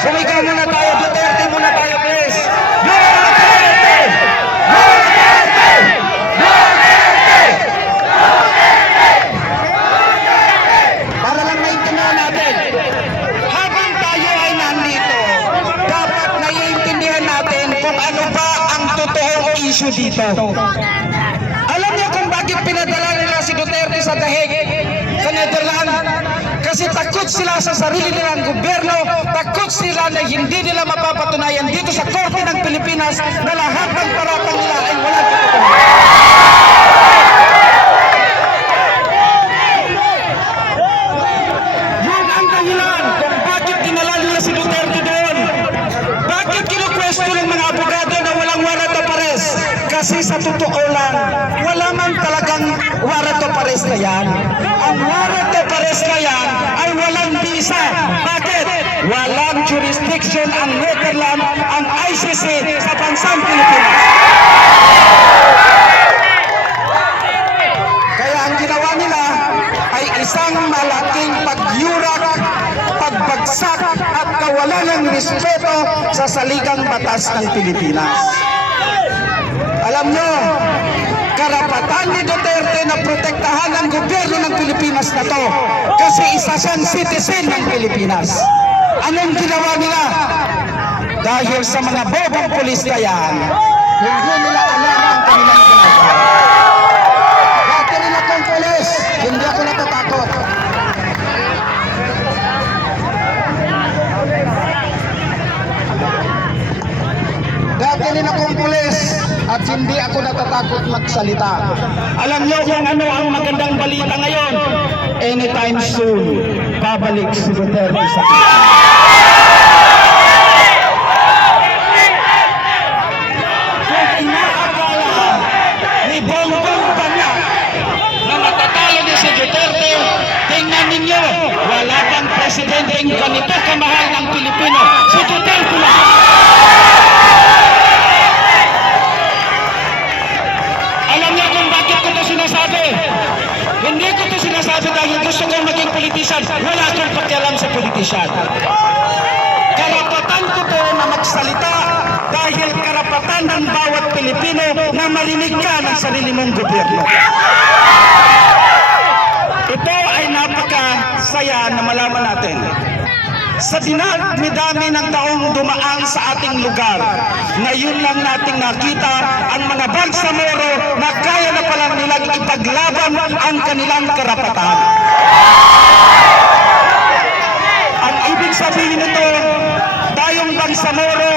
Sumigaw muna tayo, Duterte muna tayo, please. Duterte! Duterte! Duterte! Para lang maintindihan natin, habang tayo ay nandito, dapat naiintindihan natin kung ano ba ang totoong issue dito. Alam niyo kung bakit pinadala Duterte sa dahig sa Netherlands? Kasi takot sila sa sarili nilang gobyerno, takot sila na hindi nila mapapatunayan dito sa Korte ng Pilipinas na lahat ng paratang nila ay walang katotohanan. Yun ang dahilan kung bakit dinala nila si Duterte doon. Bakit kinukwestiyon ng mga abogado na walang warrant of arrest? Kasi sa totoo lang, wala man talagang warrant of arrest na yan. Ang warrant of arrest na yan ay walang visa. Bakit? Walang jurisdiction ang Netherlands, ang ICC sa bansang Pilipinas. Kaya ang ginawa nila ay isang malaking pagyurak, pagbagsak kawalan ng respeto sa saligang batas ng Pilipinas. Alam nyo, karapatan ni Duterte na protektahan ang gobyerno ng Pilipinas na to kasi isa siyang citizen ng Pilipinas. Anong ginawa nila? Dahil sa mga bobong pulis na yan, hindi nila alam ang kanilang ginagawa. Dati rin akong pulis, hindi ako natatakot. Rin akong pulis at hindi ako natatakot magsalita. Alam niyo kung ano ang magandang balita ngayon? Anytime soon, babalik si Duterte sa tingnan ninyo, wala pang presidenteng ganito kamahal ng Pilipino. Si Duterte lang. Alam niyo kung bakit ko ito sinasabi? Hindi ko ito sinasabi dahil gusto kong maging politician. Wala akong pakialam sa politician. Karapatan ko to na magsalita dahil karapatan ng bawat Pilipino na marinig ka ng sarili mong gobyerno. Ito ay napakasaya na malaman. Sa dinami-dami ng taong dumaan sa ating lugar, ngayon lang nating nakita ang mga Bangsamoro na kaya na palang nilang ipaglaban ang kanilang karapatan. Ang ibig sabihin nito, tayong Bangsamoro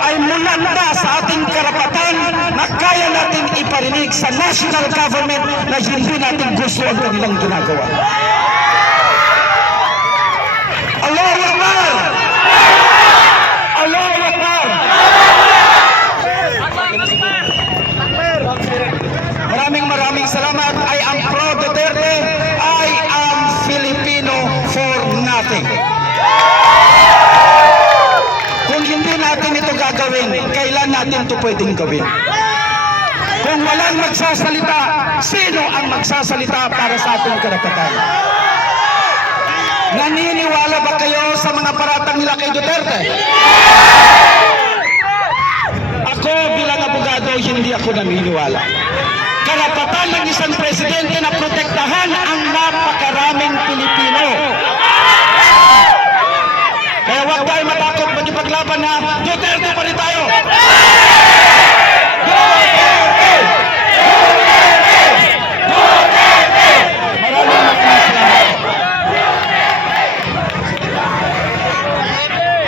ay mulat na sa ating karapatan na kaya nating iparinig sa national government na hindi natin gusto ang kanilang ginagawa. Allahu nothing. Kung hindi natin ito gagawin, kailan natin ito pwedeng gawin? Kung walang magsasalita, sino ang magsasalita para sa ating karapatan? Naniniwala ba kayo sa mga paratang nila kay Duterte? Ako bilang abogado, hindi ako naniniwala. Karapatan ng isang presidente na protektahan ang napakaraming Pilipino. Kaya huwag tayo matakot magipaglaban na Duterte pa rin tayo!